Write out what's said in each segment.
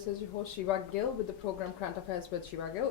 This is your host Shiva Gill with the program Current Affairs with Shiva Gill.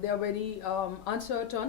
they are very uncertain,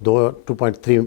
2.3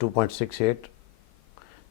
2.68.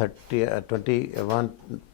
21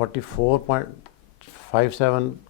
44.57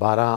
12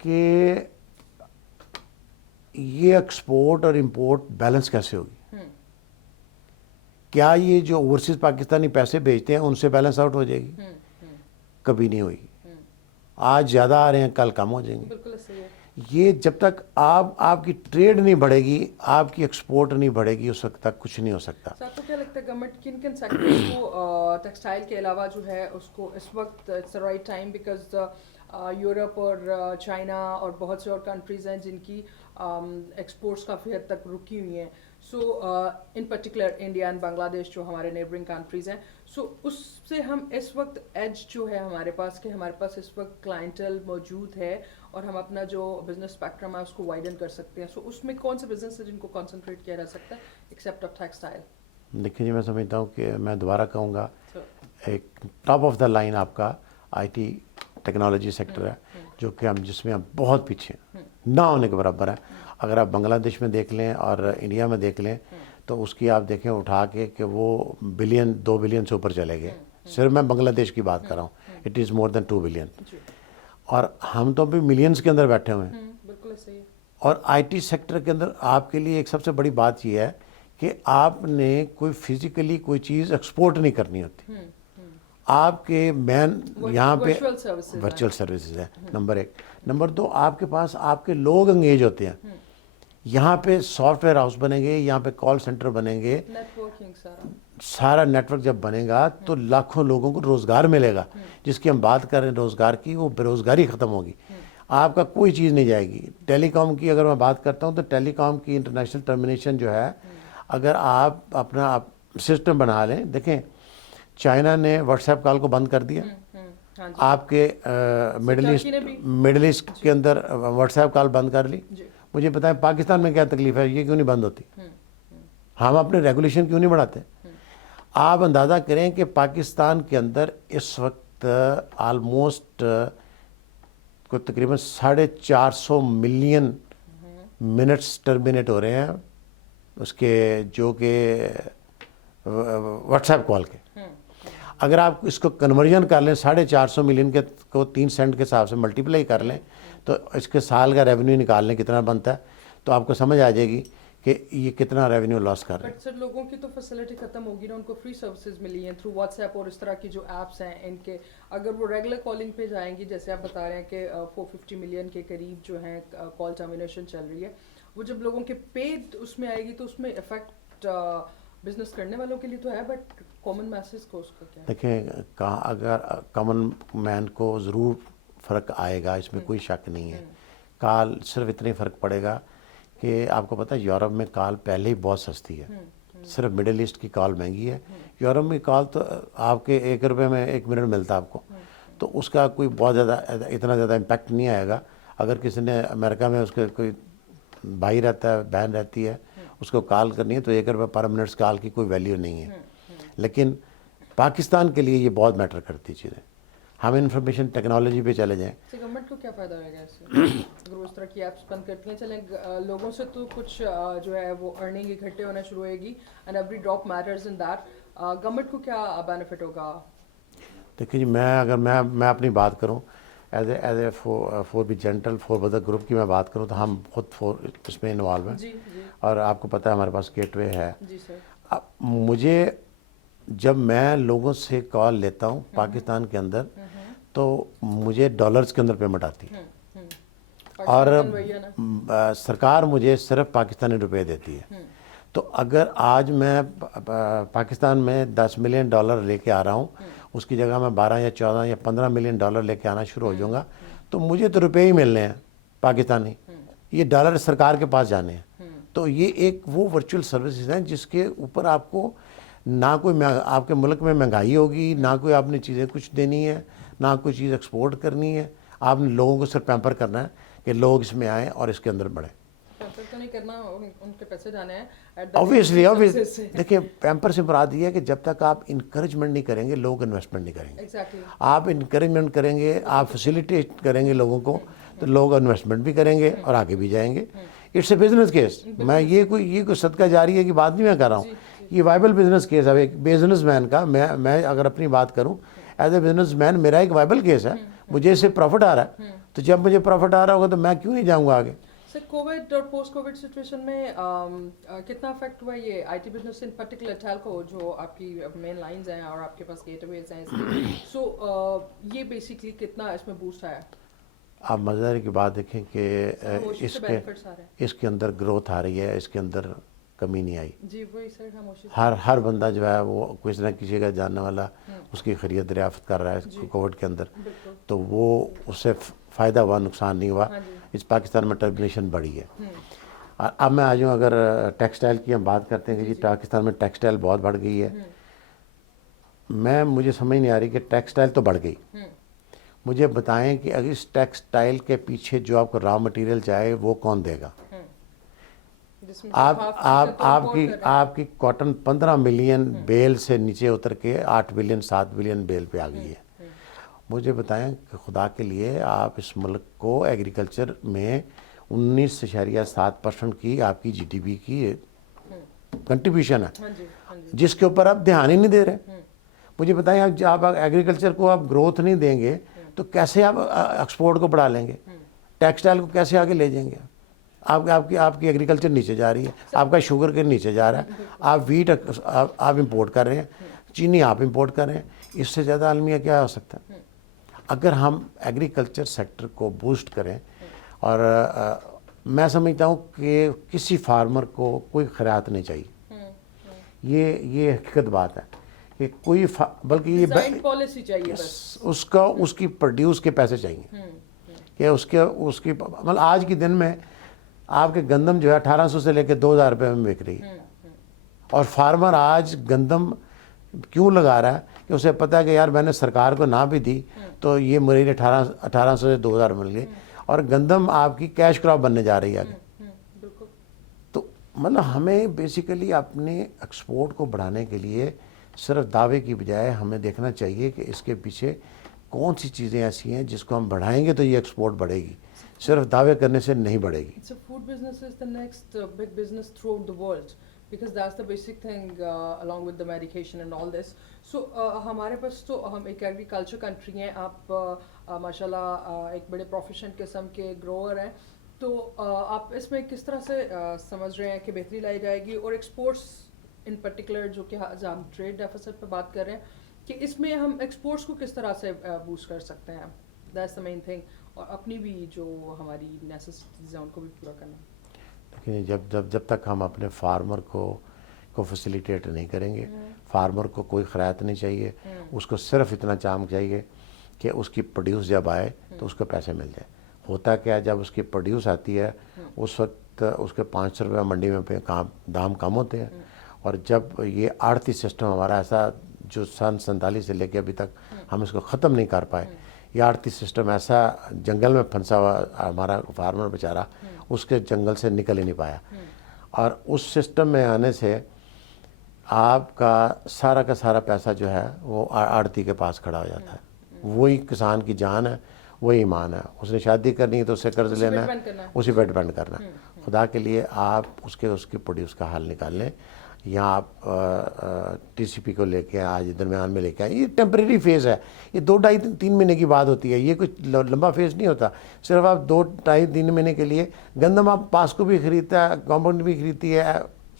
کہ یہ export اور import balance کیسے ہوگی. کیا یہ جو اوورسیز پاکستانی پیسے بھیجتے ہیں ان سے بیلنس آؤٹ ہو جائے گی؟ کبھی نہیں ہوئے گی. آج زیادہ آ رہے ہیں کل کم ہو جائیں گے. بالکل صحیح ہے. یہ جب تک آپ کی ٹریڈ نہیں بڑھے گی, آپ کی ایکسپورٹ نہیں بڑھے گی, اس وقت تک کچھ نہیں ہو سکتا. آپ کو کیا لگتا ہے گورنمنٹ کن کن سیکٹرز کو ٹیکسٹائل کے علاوہ جو ہے اس کو اس وقت it's the right time, because Europe اور چائنا اور بہت سے اور کنٹریز ہیں جن کی ایکسپورٹس کافی حد تک رکی ہوئی ہیں, سو ان پرٹیکولر انڈیا اینڈ بنگلہ دیش جو ہمارے نیبرنگ کنٹریز ہیں, سو اس سے ہم اس وقت ایج جو ہے ہمارے پاس کہ ہمارے پاس اس وقت کلائنٹل موجود ہے اور ہم اپنا جو بزنس اسپیکٹرم ہے اس کو وائڈن کر سکتے ہیں, سو اس میں کون سے بزنس ہے جن کو کانسنٹریٹ کیا جا سکتا ہے ایکسیپٹ آف ٹیکسٹائل؟ دیکھیں جی, میں سمجھتا ہوں کہ میں دوبارہ کہوں گا, ایک ٹاپ آف دا لائن آپ کا آئی ٹی ٹیکنالوجی سیکٹر ہے, جو کہ جس میں ہم بہت پیچھے ہیں, نہ ہونے کے برابر ہے. اگر آپ بنگلہ دیش میں دیکھ لیں اور انڈیا میں دیکھ لیں تو اس کی آپ دیکھیں اٹھا کے کہ وہ بلین 2 بلین سے اوپر چلے گئے. صرف میں بنگلہ دیش کی بات کر رہا ہوں, it is more then 2 billion, اور ہم تو ابھی ملینز کے اندر بیٹھے ہوئے ہیں. بالکل صحیح. اور آئی ٹی سیکٹر کے اندر آپ کے لیے ایک سب سے بڑی بات یہ ہے کہ آپ نے کوئی فزیکلی کوئی چیز ایکسپورٹ نہیں کرنی ہوتی. آپ کے مین یہاں پہ ورچوئل سروسز ہے, نمبر 1. نمبر 2, آپ کے پاس آپ کے لوگ انگیج ہوتے ہیں. یہاں پہ سافٹ ویئر ہاؤس بنیں گے, یہاں پہ کال سینٹر بنیں گے, سارا نیٹ ورک جب بنے گا تو لاکھوں لوگوں کو روزگار ملے گا. جس کی ہم بات کر رہے ہیں روزگار کی, وہ بے روزگاری ختم ہوگی. آپ کا کوئی چیز نہیں جائے گی. ٹیلی کام کی اگر میں بات کرتا ہوں تو ٹیلی کام کی انٹرنیشنل ٹرمینیشن جو ہے, اگر آپ اپنا سسٹم بنا لیں, دیکھیں چائنا نے واٹس ایپ کال کو بند کر دیا. آپ کے مڈل ایسٹ کے اندر واٹس ایپ کال بند کر لی. مجھے بتائیں پاکستان میں کیا تکلیف ہے, یہ کیوں نہیں بند ہوتی؟ ہم اپنے ریگولیشن کیوں نہیں بڑھاتے؟ آپ اندازہ کریں کہ پاکستان کے اندر اس وقت آلموسٹ کو تقریباً 450 ملین منٹس ٹرمینیٹ ہو رہے ہیں اس کے, جو کہ واٹس ایپ کال کے. اگر آپ اس کو کنورژن کر لیں 450 ملین کے کو 3 سینٹ کے حساب سے ملٹیپلائی کر لیں تو اس کے سال کا ریونیو نکال لیں کتنا بنتا ہے, تو آپ کو سمجھ آ جائے گی کہ یہ کتنا ریونیو لاس کر رہے ہیں. بٹ سر لوگوں کی تو فیسلٹی ختم ہوگی نا, ان کو فری سروسز ملی ہیں تھرو واٹس ایپ اور اس طرح کی جو ایپس ہیں ان کے, اگر وہ ریگولر کالنگ پہ جائیں گی, جیسے آپ بتا رہے ہیں کہ 450 ملین کے قریب جو ہیں کال ٹرمینیشن چل رہی ہے, وہ جب لوگوں کے پیڈ اس میں آئے گی تو اس میں افیکٹ بزنس کرنے والوں کے لیے تو ہے, بٹ کامن میسز کو اس کا کیا؟ دیکھیں اگر کامن مین کو ضرور فرق آئے گا, اس میں کوئی شک نہیں ہے. کال صرف اتنا ہی فرق پڑے گا کہ آپ کو پتہ ہے یورپ میں کال پہلے ہی بہت سستی ہے, صرف مڈل ایسٹ کی کال مہنگی ہے. یورپ میں کال تو آپ کے 1 روپے میں 1 منٹ ملتا آپ کو, تو اس کا کوئی بہت زیادہ اتنا زیادہ امپیکٹ نہیں آئے گا. اگر کسی نے امریکہ میں اس کے کوئی بھائی رہتا ہے, بہن رہتی ہے, اس کو کال کرنی ہے تو 1 روپے پر منٹ کال کی کوئی ویلیو نہیں ہے. لیکن پاکستان کے لیے یہ بہت میٹر کرتی چیزیں. ہم انفارمیشن ٹیکنالوجی پہ چلے جائیں. گورنمنٹ کو کیا فائدہ ہوئے گا اس سے اگر اس طرح کی ایپس بند کرتی ہیں؟ چلیں لوگوں سے تو کچھ جو ہے وہ ارننگ اکٹھے ہونا شروع ہوئے گی, and every drop matters in that. Government کو کیا بینیفٹ ہوگا؟ دیکھیں جی, اگر میں اپنی بات کروں ایز اے فور بی جینٹل فور بدر گروپ کی میں بات کروں تو ہم خود اس میں انوالو ہیں. اور آپ کو پتہ ہے ہمارے پاس گیٹ وے ہے. جی سر. مجھے جب میں لوگوں سے کال لیتا ہوں پاکستان کے اندر تو مجھے ڈالرز کے اندر پیمنٹ آتی ہے, اور سرکار مجھے صرف پاکستانی روپے دیتی ہے. تو اگر آج میں پاکستان میں $10 ملین لے کے آ رہا ہوں, اس کی جگہ میں 12 یا 14 یا 15 ملین ڈالر لے کے آنا شروع ہو جاؤں گا, تو مجھے تو روپے ہی ملنے ہیں پاکستانی, یہ ڈالر سرکار کے پاس جانے ہیں. تو یہ ایک وہ ورچوئل سروسز ہیں جس کے اوپر آپ کو نہ کوئی آپ کے ملک میں مہنگائی ہوگی, نہ کوئی آپ نے چیزیں کچھ دینی ہے, نہ کوئی چیز ایکسپورٹ کرنی ہے. آپ نے لوگوں کو صرف پیمپر کرنا ہے کہ لوگ اس میں آئیں اور اس کے اندر بڑھیں. پیمپر تو نہیں کرنا, ان کے پیسے جانے ہیں اوبیسلی. دیکھیں پیمپر سے مراد یہ ہے کہ جب تک آپ انکریجمنٹ نہیں کریں گے لوگ انویسٹمنٹ نہیں کریں گے. آپ انکریجمنٹ کریں گے, آپ فیسیلیٹیٹ کریں گے لوگوں کو, تو لوگ انویسٹمنٹ بھی کریں گے اور آگے بھی جائیں گے. It's a business case. میں یہ کوئی صدقہ جاریہ کی بات نہیں میں کر رہا ہوں, یہ وائبل بزنس کیس ہے ایک بزنس مین کا. میں اگر اپنی بات کروں ایز اے بزنس مین, میرا ایک وائبل کیس ہے, مجھے اس سے پروفٹ آ رہا ہے, تو جب مجھے پروفٹ آ رہا ہوگا تو میں کیوں نہیں جاؤں گا آگے. سر کووڈ اور پوسٹ کووڈ سچویشن میں کتنا افیکٹ ہوا یہ I T business in particular telco جو آپ کی مین لائنز ہیں اور آپ کے پاس گیٹ ویز ہیں اس کے سو یہ بیسکلی کتنا اس میں بوسٹ آیا؟ آپ مزیداری کی بات دیکھیں کہ اس کے اندر گروتھ آ رہی ہے, اس کے اندر کمی نہیں آئی. جی وہی سر خاموشی ہر بندہ جو ہے وہ کسی نہ کسی کا جاننے والا اس کی خرید دریافت کر رہا ہے کووڈ کے اندر, تو وہ اس سے فائدہ ہوا, نقصان نہیں ہوا. اس پاکستان میں ٹرمینیشن بڑھی ہے. اب میں آ جاؤں, اگر ٹیکسٹائل کی ہم بات کرتے ہیں کہ جی پاکستان میں ٹیکسٹائل بہت بڑھ گئی ہے, مجھے سمجھ نہیں آ رہی کہ ٹیکسٹائل تو بڑھ گئی, مجھے بتائیں کہ اگر اس ٹیکسٹائل کے پیچھے جو آپ کو را مٹیریل چاہے وہ کون دے گا؟ آپ کی کاٹن 15 ملین بیل سے نیچے اتر کے 8 بلین 7 بلین بیل پہ آ گئی ہے. مجھے بتائیں کہ خدا کے لیے آپ اس ملک کو ایگریکلچر میں 19.7% کی آپ کی جی ڈی پی کی کنٹریبیوشن ہے, جس کے اوپر آپ دھیان ہی نہیں دے رہے. مجھے بتائیں آپ ایگریکلچر کو آپ گروتھ نہیں دیں گے تو کیسے آپ ایکسپورٹ کو بڑھا لیں گے؟ ٹیکسٹائل کو کیسے آگے لے جائیں گے؟ آپ کی ایگریکلچر نیچے جا رہی ہے, آپ کا شوگر کے نیچے جا رہا ہے, آپ ویٹ آپ امپورٹ کر رہے ہیں, چینی آپ امپورٹ کر رہے ہیں. اس سے زیادہ المیہ کیا ہو سکتا ہے؟ اگر ہم ایگریکلچر سیکٹر کو بوسٹ کریں, اور میں سمجھتا ہوں کہ کسی فارمر کو کوئی خیرات نہیں چاہیے, یہ حقیقت بات ہے کہ کوئی بلکہ یہ پالیسی چاہیے, اس کی پروڈیوس کے پیسے چاہیے کہ اس کی مطلب آج کے دن میں آپ کے گندم جو ہے 1800 سے لے کے 2000 روپے میں بک رہی ہے, اور فارمر آج گندم کیوں لگا رہا ہے کہ اسے پتہ ہے کہ یار میں نے سرکار کو نہ بھی دی تو یہ مجھے 1800 سے 2000 مل گئے, اور گندم آپ کی کیش کراپ بننے جا رہی ہے آگے. تو مطلب ہمیں بیسیکلی اپنے ایکسپورٹ کو بڑھانے کے لیے صرف دعوے کی بجائے ہمیں دیکھنا چاہیے کہ اس کے پیچھے کون سی چیزیں ایسی ہیں جس کو ہم بڑھائیں گے تو یہ ایکسپورٹ بڑھے گی, صرف دعوے کرنے سے نہیں بڑھے گی. So food business is the next big business throughout the world because that's the basic thing along with the medication and all this. So ہمارے پاس تو ہم ایک ایگریکلچر کنٹری ہیں, آپ ماشاءاللہ ایک بڑے پروفیشن قسم کے گروور ہیں, تو آپ اس میں کس طرح سے سمجھ رہے ہیں کہ بہتری لائی جائے گی, اور ایکسپورٹس ان پرٹیکولر جو کہ ہم ٹریڈ ڈیفیسٹ پہ بات کر رہے ہیں کہ اس میں ہم ایکسپورٹس کو کس طرح سے بوسٹ کر سکتے ہیں؟ دیٹس دا مین تھنگ, اور اپنی بھی جو ہماری نیسیسٹیز ہیں ان کو بھی پورا کرنا. دیکھیں جب تک ہم اپنے فارمر کو فیسیلیٹیٹ نہیں کریں گے, فارمر کو کوئی خیرات نہیں چاہیے, اس کو صرف اتنا چام چاہیے کہ اس کی پروڈیوس جب آئے تو اس کو پیسے مل جائے. ہوتا کیا, جب اس کی پروڈیوس آتی ہے اس وقت اس کے 500 روپے منڈی میں دام کم ہوتے ہیں, اور جب یہ آڑتی سسٹم ہمارا ایسا جو سن 47 سے لے کے ابھی تک ہم اس کو ختم نہیں کر پائے, یہ آڑتی سسٹم ایسا جنگل میں پھنسا ہوا ہمارا فارمر بیچارہ اس کے جنگل سے نکل ہی نہیں پایا, اور اس سسٹم میں آنے سے آپ کا سارا پیسہ جو ہے وہ آڑتی کے پاس کھڑا ہو جاتا ہے. وہی کسان کی جان ہے, وہی ایمان ہے, اس نے شادی کرنی ہے تو اسے قرض لینا ہے, اسی پہ ڈپینڈ کرنا ہے. خدا کے لیے آپ اس کی پروڈیوس کا حل نکال لیں, یا آپ ٹی سی پی کو لے کے آج درمیان میں لے کے آئیں. یہ ٹیمپریری فیز ہے, یہ 2-2.5-3 مہینے کی بات ہوتی ہے, یہ کچھ لمبا فیز نہیں ہوتا. صرف آپ 2-2.5-3 مہینے کے لیے گندم آپ پاسکو بھی خریدتا ہے, گورنمنٹ بھی خریدتی ہے,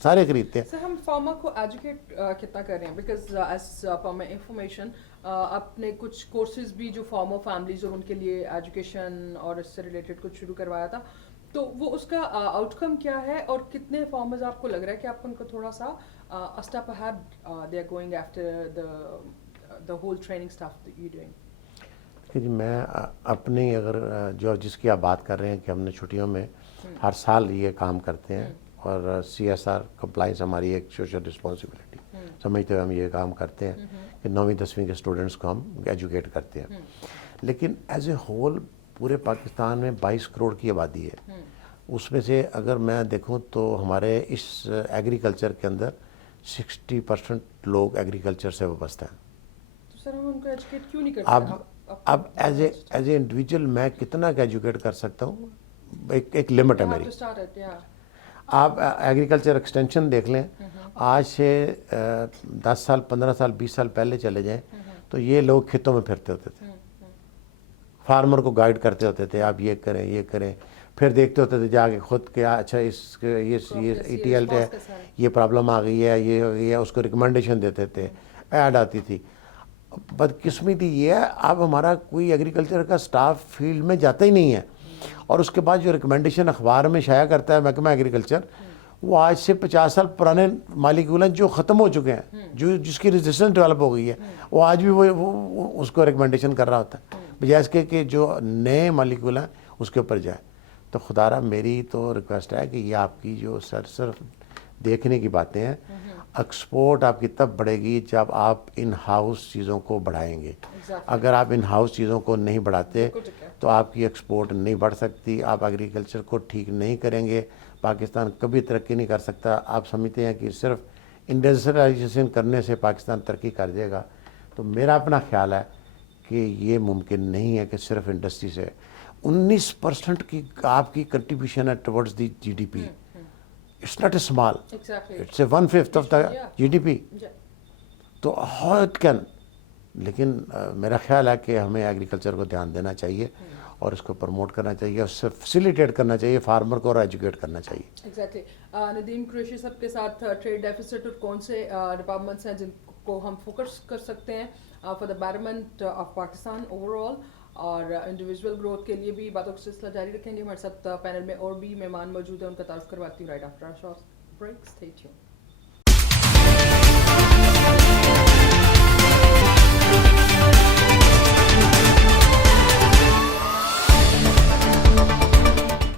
سارے خریدتے ہیں. سر ہم فارمر کو ایجوکیٹ کتنا کر رہے ہیں؟ Because as per my information آپ نے کچھ کورسز بھی جو فارمر فیملیز اور ان کے لیے ایجوکیشن اور اس سے ریلیٹڈ کچھ شروع کروایا تھا, تو وہ اس کا آؤٹ کم کیا ہے, اور کتنے فارمرز آپ کو لگ رہا ہے کہ آپ ان کو تھوڑا سا اسٹیپ اہیڈ دے are going after the whole training stuff that you're doing? جی میں اپنی اگر جس کی آپ بات کر رہے ہیں کہ ہم نے چھٹیوں میں ہر سال یہ کام کرتے ہیں, اور CSR کمپلائنس ہماری ایک سوشل رسپانسبلٹی سمجھتے ہوئے ہم یہ کام کرتے ہیں کہ 9ویں 10ویں کے اسٹوڈنٹس کو ہم ایجوکیٹ کرتے ہیں. لیکن ایز اے ہول پورے پاکستان میں 22 کروڑ کی آبادی ہے, اس میں سے اگر میں دیکھوں تو ہمارے اس ایگریکلچر کے اندر 60% لوگ ایگریکلچر سے وابستہ ہیں. تو سر ہم ان کو ایجوکیٹ کیوں نہیں کرتے؟ اب ایز اے انڈیویجول میں کتنا ایجوکیٹ کر سکتا ہوں, ایک لمٹ ہے میری. آپ ایگریکلچر ایکسٹینشن دیکھ لیں, آج سے 10 سال 15 سال 20 سال پہلے چلے جائیں تو یہ لوگ کھیتوں میں پھرتے ہوتے تھے, فارمر کو گائیڈ کرتے ہوتے تھے آپ یہ کریں پھر دیکھتے ہوتے تھے جا کے خود کہ اچھا اس یہ ETL ہے یہ پرابلم آ گئی ہے یہ اس کو ریکمنڈیشن دیتے تھے ایڈ آتی تھی. بدقسمتی یہ ہے اب ہمارا کوئی ایگریکلچر کا سٹاف فیلڈ میں جاتا ہی نہیں ہے, اور اس کے بعد جو ریکمنڈیشن اخبار میں شائع کرتا ہے محکمہ ایگریکلچر وہ آج سے 50 سال پرانے مالیکول ہیں جو ختم ہو چکے ہیں, جس کی ریزسٹنس ڈیولپ ہو گئی ہے, وہ آج بھی وہ اس کو ریکمنڈیشن کر رہا ہوتا ہے بجائے اس کے کہ جو نئے مالیکول ہیں اس کے اوپر جائے. تو خدا را میری تو ریکویسٹ ہے کہ یہ آپ کی جو صرف دیکھنے کی باتیں ہیں, ایکسپورٹ آپ کی تب بڑھے گی جب آپ ان ہاؤس چیزوں کو بڑھائیں گے. اگر آپ ان ہاؤس چیزوں کو نہیں بڑھاتے تو آپ کی ایکسپورٹ نہیں بڑھ سکتی, آپ ایگریکلچر کو ٹھیک نہیں کریں گے, پاکستان کبھی ترقی نہیں کر سکتا. آپ سمجھتے ہیں کہ صرف انڈسٹریلائزیشن کرنے سے پاکستان ترقی کر جائے گا, تو میرا اپنا خیال ہے کہ یہ ممکن نہیں ہے کہ صرف انڈسٹری سے 19% کی آپ کی کنٹریبیوشن ہے towards the GDP. It's not a small, it's a 1/5 of the GDP. تو ہاؤ اٹ کین, لیکن میرا خیال ہے کہ ہمیں ایگریکلچر کو دھیان دینا چاہیے اور اس کو پروموٹ کرنا چاہیے, اس سے فیسیلیٹیٹ کرنا چاہیے فارمر کو اور ایجوکیٹ کرنا چاہیے. ایگزیکٹلی. ندیم قریشی صاحب کے ساتھ ٹریڈ ڈیفیسٹ اور کون سے ڈپارٹمنٹس ہیں جن کو ہم فوکس کر سکتے ہیں for the betterment of Pakistan over all, اور انڈیویجول گروتھ کے لیے بھی باتوں کا سلسلہ جاری رکھیں گے. ہمارے ساتھ پینل میں اور بھی مہمان موجود ہیں, ان کا تعارف کرواتی ہوں right after short break. Stay tuned.